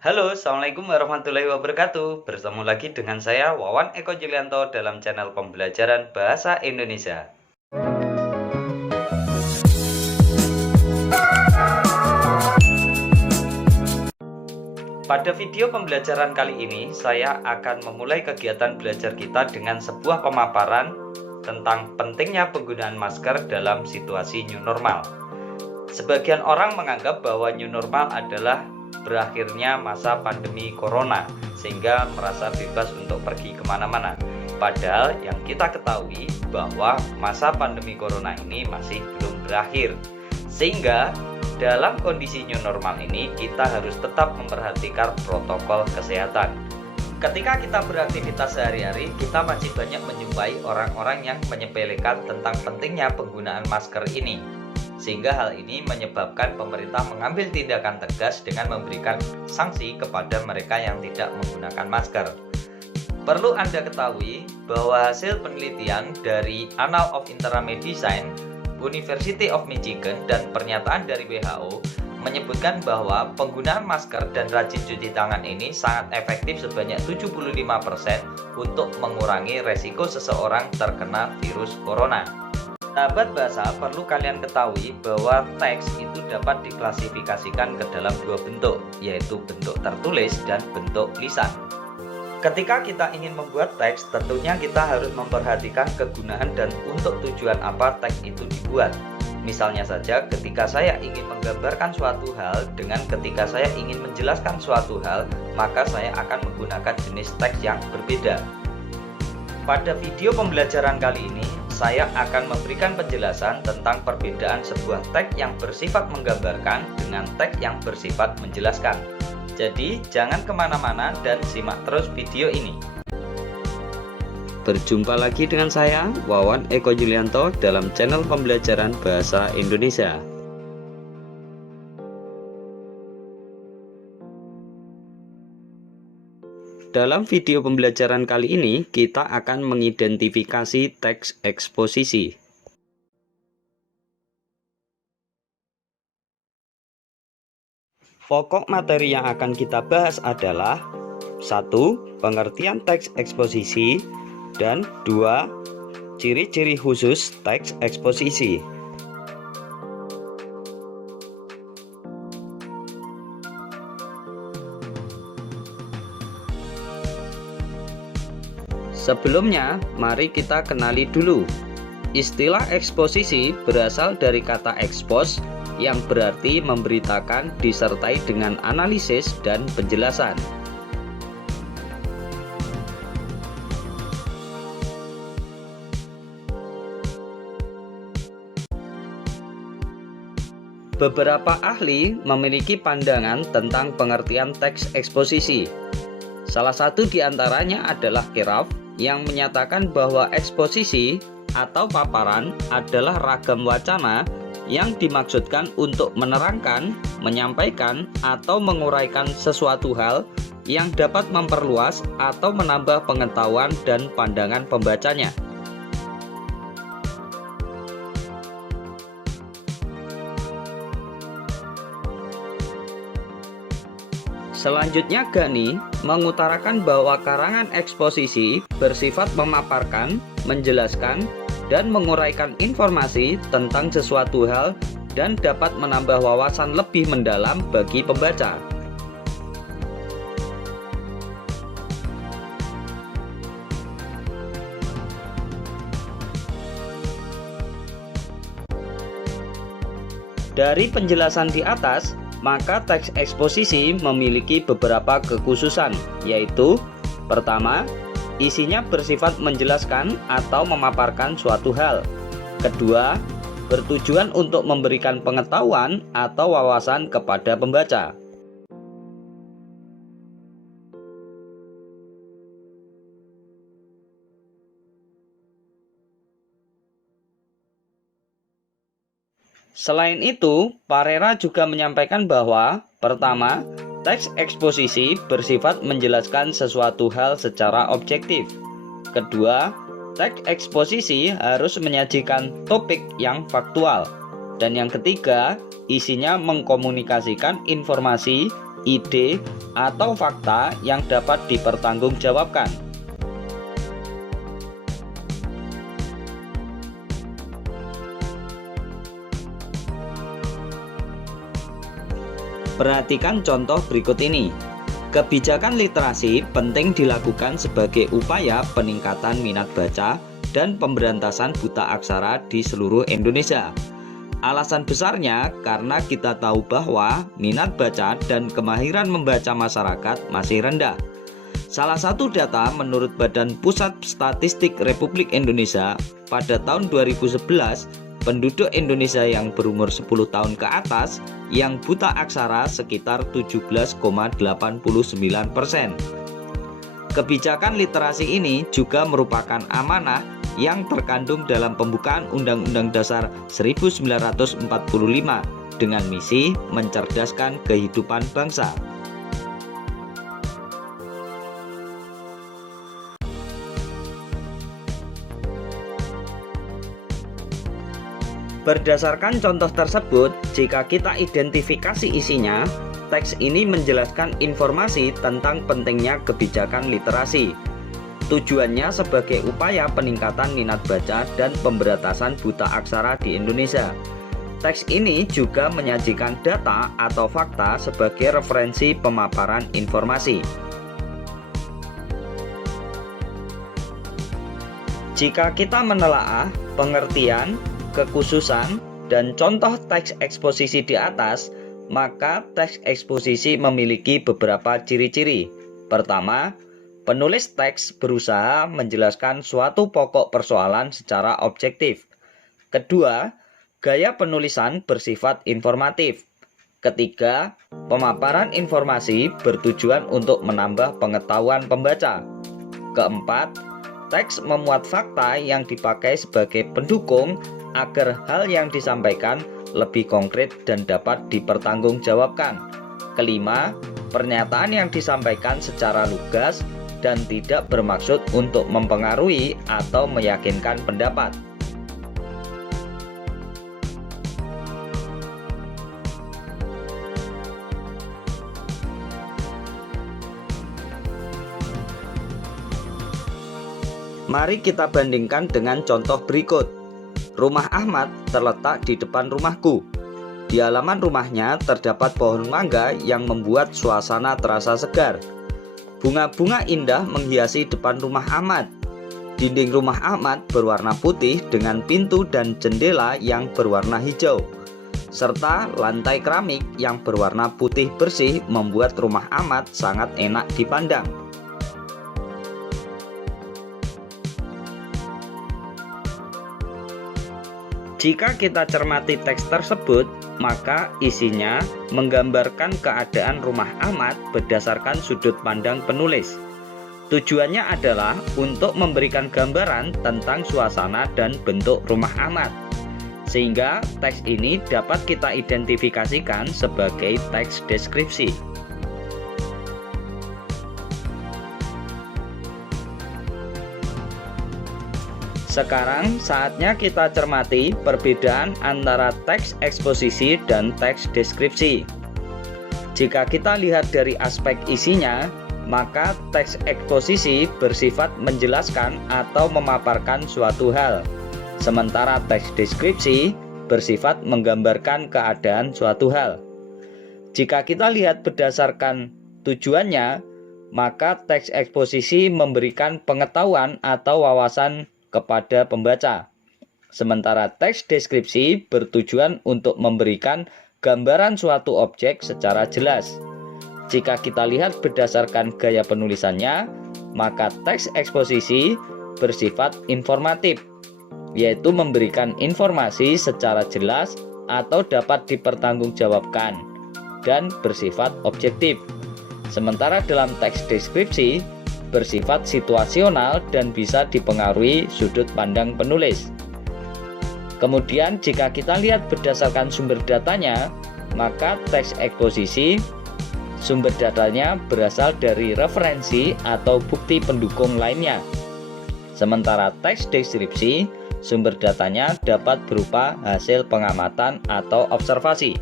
Halo, Assalamualaikum warahmatullahi wabarakatuh. Bertemu lagi dengan saya, Wawan Eko Julianto, dalam channel pembelajaran Bahasa Indonesia. Pada video pembelajaran kali ini, saya akan memulai kegiatan belajar kita dengan sebuah pemaparan tentang pentingnya penggunaan masker dalam situasi new normal. Sebagian orang menganggap bahwa new normal adalah berakhirnya masa pandemi corona, sehingga merasa bebas untuk pergi kemana-mana. Padahal yang kita ketahui bahwa masa pandemi corona ini masih belum berakhir. Sehingga dalam kondisi new normal ini kita harus tetap memperhatikan protokol kesehatan. Ketika kita beraktivitas sehari-hari, kita masih banyak menjumpai orang-orang yang menyepelekan tentang pentingnya penggunaan masker ini. Sehingga hal ini menyebabkan pemerintah mengambil tindakan tegas dengan memberikan sanksi kepada mereka yang tidak menggunakan masker. Perlu Anda ketahui bahwa hasil penelitian dari Annals of Internal Medicine, University of Michigan, dan pernyataan dari WHO menyebutkan bahwa penggunaan masker dan rajin cuci tangan ini sangat efektif sebanyak 75% untuk mengurangi resiko seseorang terkena virus corona. Sahabat bahasa, perlu kalian ketahui bahwa teks itu dapat diklasifikasikan ke dalam dua bentuk, yaitu bentuk tertulis dan bentuk lisan. Ketika kita ingin membuat teks, tentunya kita harus memperhatikan kegunaan dan untuk tujuan apa teks itu dibuat. Misalnya saja ketika saya ingin menggambarkan suatu hal dengan ketika saya ingin menjelaskan suatu hal, maka saya akan menggunakan jenis teks yang berbeda. Pada video pembelajaran kali ini, saya akan memberikan penjelasan tentang perbedaan sebuah teks yang bersifat menggambarkan dengan teks yang bersifat menjelaskan. Jadi, jangan kemana-mana dan simak terus video ini. Berjumpa lagi dengan saya, Wawan Eko Julianto, dalam channel pembelajaran Bahasa Indonesia. Dalam video pembelajaran kali ini, kita akan mengidentifikasi teks eksposisi. Pokok materi yang akan kita bahas adalah 1. Pengertian teks eksposisi, dan 2. Ciri-ciri khusus teks eksposisi. Sebelumnya, mari kita kenali dulu. Istilah eksposisi berasal dari kata expose, yang berarti memberitakan disertai dengan analisis dan penjelasan. Beberapa ahli memiliki pandangan tentang pengertian teks eksposisi. Salah satu di antaranya adalah Kiraf, yang menyatakan bahwa eksposisi atau paparan adalah ragam wacana yang dimaksudkan untuk menerangkan, menyampaikan, atau menguraikan sesuatu hal yang dapat memperluas atau menambah pengetahuan dan pandangan pembacanya. Selanjutnya, Gani mengutarakan bahwa karangan eksposisi bersifat memaparkan, menjelaskan, dan menguraikan informasi tentang sesuatu hal dan dapat menambah wawasan lebih mendalam bagi pembaca. Dari penjelasan di atas, maka teks eksposisi memiliki beberapa kekhususan, yaitu pertama, isinya bersifat menjelaskan atau memaparkan suatu hal. Kedua, bertujuan untuk memberikan pengetahuan atau wawasan kepada pembaca. Selain itu, Parera juga menyampaikan bahwa pertama, teks eksposisi bersifat menjelaskan sesuatu hal secara objektif. Kedua, teks eksposisi harus menyajikan topik yang faktual. Dan yang ketiga, isinya mengkomunikasikan informasi ide, atau fakta yang dapat dipertanggungjawabkan. Perhatikan contoh berikut ini. Kebijakan literasi penting dilakukan sebagai upaya peningkatan minat baca dan pemberantasan buta aksara di seluruh Indonesia. Alasan besarnya karena kita tahu bahwa minat baca dan kemahiran membaca masyarakat masih rendah. Salah satu data menurut Badan Pusat Statistik Republik Indonesia, pada tahun 2011, penduduk Indonesia yang berumur 10 tahun ke atas yang buta aksara sekitar 17,89%. Kebijakan literasi ini juga merupakan amanah yang terkandung dalam pembukaan Undang-Undang Dasar 1945 dengan misi mencerdaskan kehidupan bangsa. Berdasarkan contoh tersebut, jika kita identifikasi isinya, teks ini menjelaskan informasi tentang pentingnya kebijakan literasi. Tujuannya sebagai upaya peningkatan minat baca dan pemberantasan buta aksara di Indonesia. Teks ini juga menyajikan data atau fakta sebagai referensi pemaparan informasi. Jika kita menelaah pengertian, kekhususan, dan contoh teks eksposisi di atas, maka teks eksposisi memiliki beberapa ciri-ciri. Pertama, penulis teks berusaha menjelaskan suatu pokok persoalan secara objektif. Kedua, gaya penulisan bersifat informatif. Ketiga, pemaparan informasi bertujuan untuk menambah pengetahuan pembaca. Keempat, teks memuat fakta yang dipakai sebagai pendukung agar hal yang disampaikan lebih konkret dan dapat dipertanggungjawabkan. Kelima, pernyataan yang disampaikan secara lugas dan tidak bermaksud untuk mempengaruhi atau meyakinkan pendapat. Mari kita bandingkan dengan contoh berikut. Rumah Ahmad terletak di depan rumahku. Di halaman rumahnya terdapat pohon mangga yang membuat suasana terasa segar. Bunga-bunga indah menghiasi depan rumah Ahmad. Dinding rumah Ahmad berwarna putih dengan pintu dan jendela yang berwarna hijau, serta lantai keramik yang berwarna putih bersih membuat rumah Ahmad sangat enak dipandang. Jika kita cermati teks tersebut, maka isinya menggambarkan keadaan rumah Ahmad berdasarkan sudut pandang penulis. Tujuannya adalah untuk memberikan gambaran tentang suasana dan bentuk rumah Ahmad, sehingga teks ini dapat kita identifikasikan sebagai teks deskripsi. Sekarang saatnya kita cermati perbedaan antara teks eksposisi dan teks deskripsi. Jika kita lihat dari aspek isinya, maka teks eksposisi bersifat menjelaskan atau memaparkan suatu hal, sementara teks deskripsi bersifat menggambarkan keadaan suatu hal. Jika kita lihat berdasarkan tujuannya, maka teks eksposisi memberikan pengetahuan atau wawasan kepada pembaca, sementara teks deskripsi bertujuan untuk memberikan gambaran suatu objek secara jelas. Jika kita lihat berdasarkan gaya penulisannya, maka teks eksposisi bersifat informatif, yaitu memberikan informasi secara jelas atau dapat dipertanggungjawabkan dan bersifat objektif. Sementara dalam teks deskripsi bersifat situasional dan bisa dipengaruhi sudut pandang penulis. Kemudian jika kita lihat berdasarkan sumber datanya, maka teks eksposisi sumber datanya berasal dari referensi atau bukti pendukung lainnya. Sementara teks deskripsi sumber datanya dapat berupa hasil pengamatan atau observasi.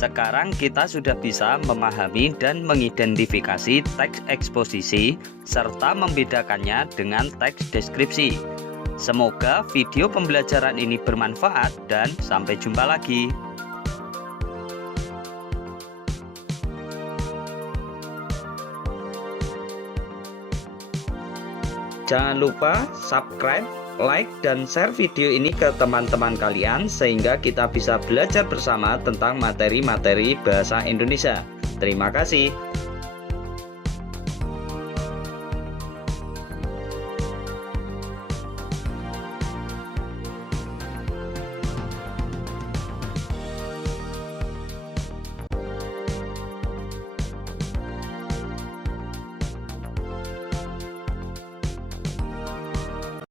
Sekarang kita sudah bisa memahami dan mengidentifikasi teks eksposisi serta membedakannya dengan teks deskripsi. Semoga video pembelajaran ini bermanfaat dan sampai jumpa lagi. Jangan lupa subscribe, like, dan share video ini ke teman-teman kalian sehingga kita bisa belajar bersama tentang materi-materi bahasa Indonesia. Terima kasih.